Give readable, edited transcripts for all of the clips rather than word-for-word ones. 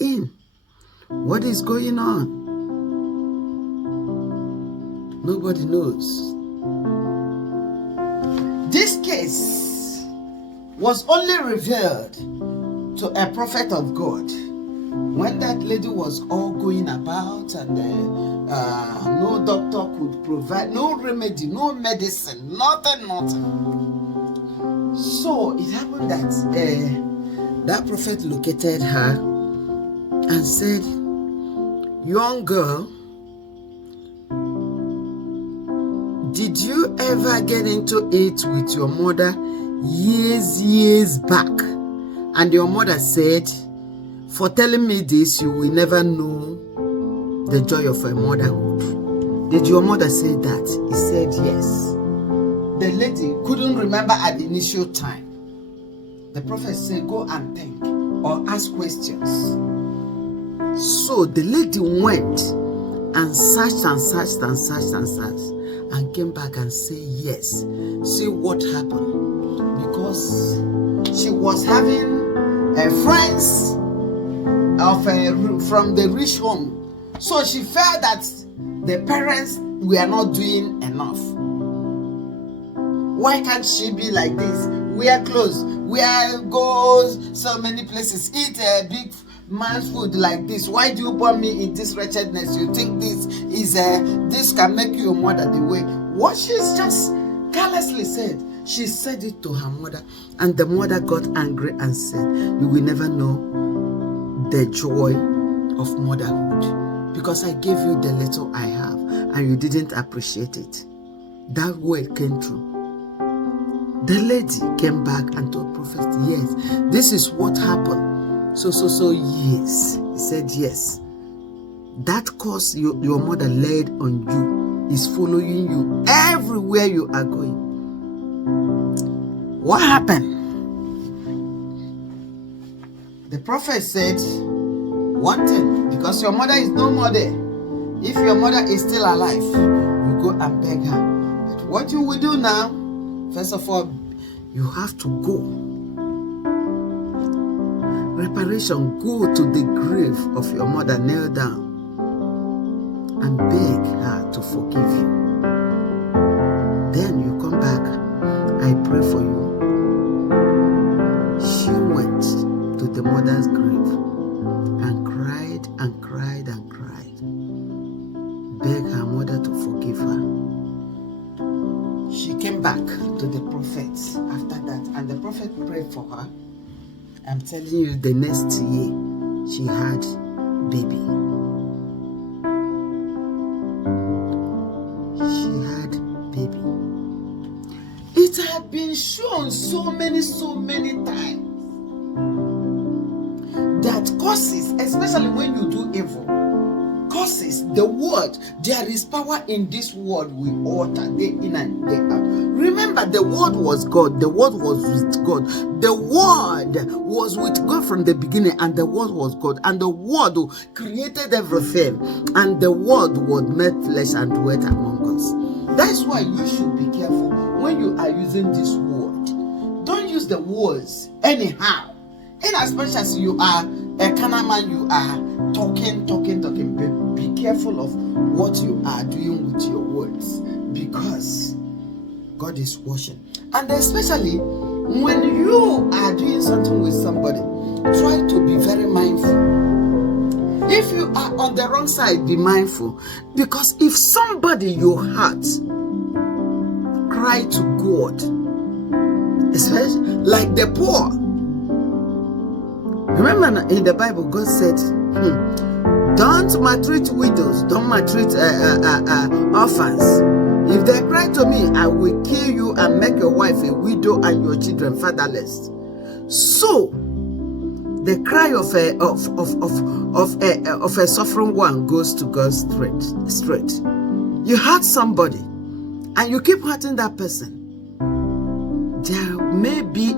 in. What is going on? Nobody knows. This case was only revealed to a prophet of God when that lady was all going about and no doctor could provide, no remedy, no medicine, nothing. So it happened that that prophet located her and said, young girl, did you ever get into it with your mother years back? And your mother said, for telling me this, you will never know the joy of a motherhood. Did your mother say that? He said yes. The lady couldn't remember at the initial time. The prophet said, go and think or ask questions. So the lady went and searched and came back and said yes. See what happened? Because she was having friends from the rich home. So she felt that the parents were not doing enough. Why can't she be like this? Wear clothes, go so many places, eat a big man's food like this. Why do you born me in this wretchedness? You think this can make you a mother the way? What she's just carelessly said. She said it to her mother, and the mother got angry and said, you will never know the joy of motherhood because I gave you the little I have and you didn't appreciate it. That word came true. The lady came back and told prophet, yes, this is what happened. So, yes. He said, yes. That course your mother laid on you is following you everywhere you are going. What happened? The prophet said, one thing, because your mother is no more there. If your mother is still alive, you go and beg her. But what you will do now, first of all, you have to go. Reparation, go to the grave of your mother, kneel down and beg her to forgive you. Then you come back, I pray for you. She went to the mother's grave and cried and cried and cried. Begged her mother to forgive her. She came back to the prophet after that, and the prophet prayed for her. I'm telling you, the next year, she had baby. She had baby. It had been shown so many times that causes, especially when you do evil, causes the word, there is power in this word we utter day in and day out. Remember, the word was God, the word was with God, the word was with God from the beginning, and the word was God, and the word created everything, and the word was made flesh and dwelt among us. That's why you should be careful when you are using this word. Don't use the words anyhow. In as much as you are a carnal man, you are talking. Be careful of what you are doing with your words, because God is watching. And especially when you are doing something with somebody, try to be very mindful. If you are on the wrong side, be mindful, because if somebody your heart cry to God, especially like the poor. Remember in the Bible, God said, don't maltreat widows, don't maltreat orphans. If they cry to me, I will kill you and make your wife a widow and your children fatherless. So the cry of a suffering one goes to God straight. You hurt somebody and you keep hurting that person. There may be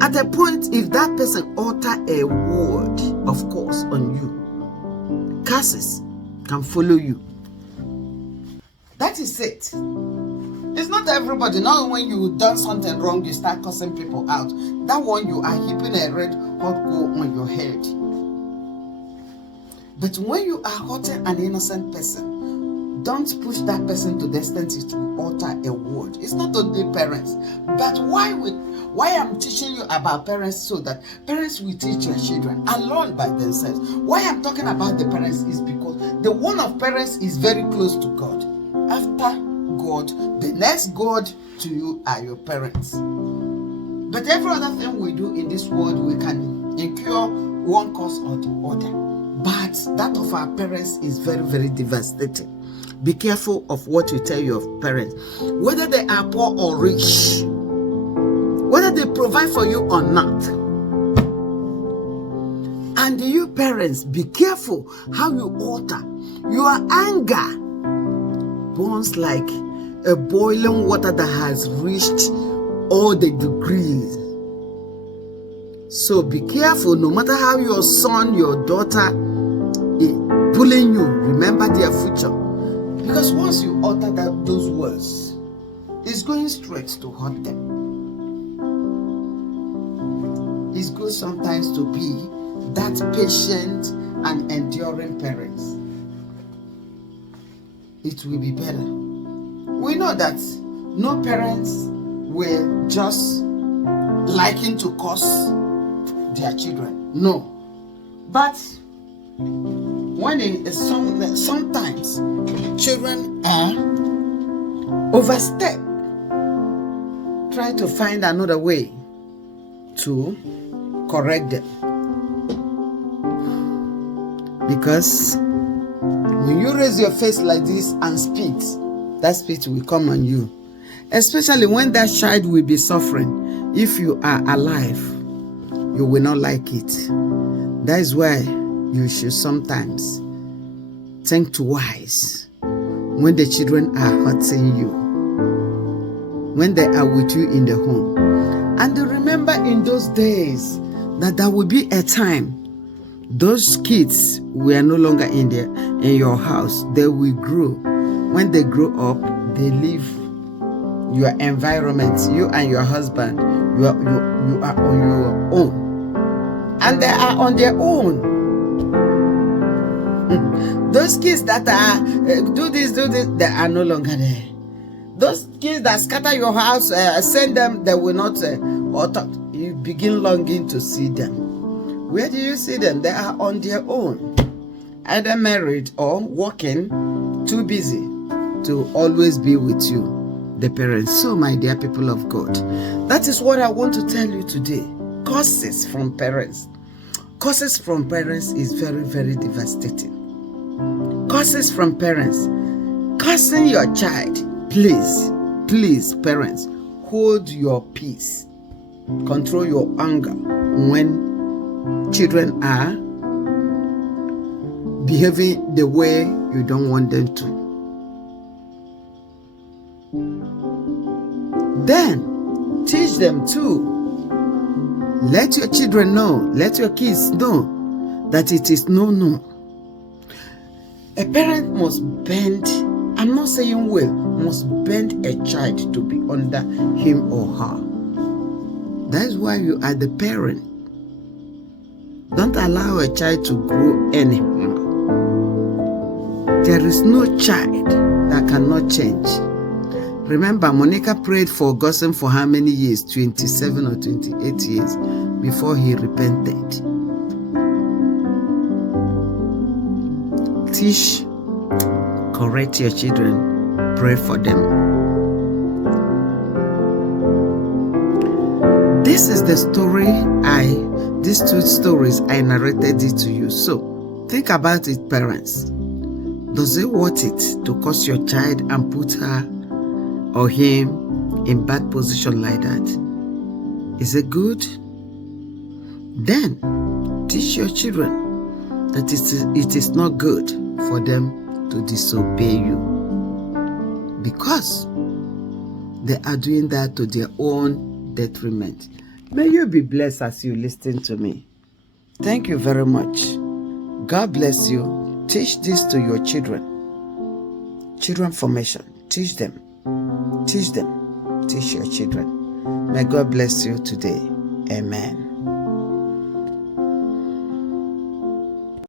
at a point, if that person utter a word, of course, on you, curses can follow you. That is it. It's not everybody. Not when you done something wrong, you start cursing people out. That one, you are heaping a red hot coal on your head. But when you are hurting an innocent person, don't push that person to the extent to utter a word. It's not only parents, but why I'm teaching you about parents, so that parents will teach your children and learn by themselves. Why I'm talking about the parents is because the one of parents is very close to God. After God, the next God to you are your parents. But every other thing we do in this world, we can incur one cause or the other. But that of our parents is very, very devastating. Be careful of what you tell your parents, whether they are poor or rich, whether they provide for you or not. And you parents, be careful how you alter. Your anger burns like a boiling water that has reached all the degrees. So be careful, no matter how your son, your daughter is pulling you, remember their future. Because once you utter those words, it's going straight to hurt them. It's good sometimes to be that patient and enduring parents. It will be better. We know that no parents will just liking to curse their children. No. But when sometimes children are overstep, try to find another way to correct them. Because when you raise your face like this and spit, that spit will come on you. Especially when that child will be suffering. If you are alive, you will not like it. That is why you should sometimes think twice when the children are hurting you, when they are with you in the home. And remember in those days that there will be a time those kids were no longer in your house. They will grow. When they grow up, they leave your environment. You and your husband, you are on your own, and they are on their own. Those kids that are do this, they are no longer there. Those kids that scatter your house, send them, they will not. You begin longing to see them. Where do you see them? They are on their own, either married or working, too busy to always be with you, the parents. So, my dear people of God, that is what I want to tell you today. Curses from parents. Curses from parents is very, very devastating. Curses from parents. Cursing your child. Please, parents, hold your peace. Control your anger when children are behaving the way you don't want them to. Then teach them too. Let your children know, let your kids know that it is no. A parent must bend, I'm not saying will, must bend a child to be under him or her. That is why you are the parent. Don't allow a child to grow anyhow. There is no child that cannot change. Remember, Monica prayed for Augustine for how many years? 27 or 28 years before he repented. Teach, correct your children, pray for them. This is the story these two stories I narrated it to you. So think about it, parents. Does it worth it to curse your child and put her or him in bad position like that? Is it good? Then teach your children that it is not good for them to disobey you, because they are doing that to their own detriment. May you be blessed as you listen to me. Thank you very much. God bless you. Teach this to your children. Children formation. Teach them. Teach them. Teach your children. May God bless you today. Amen.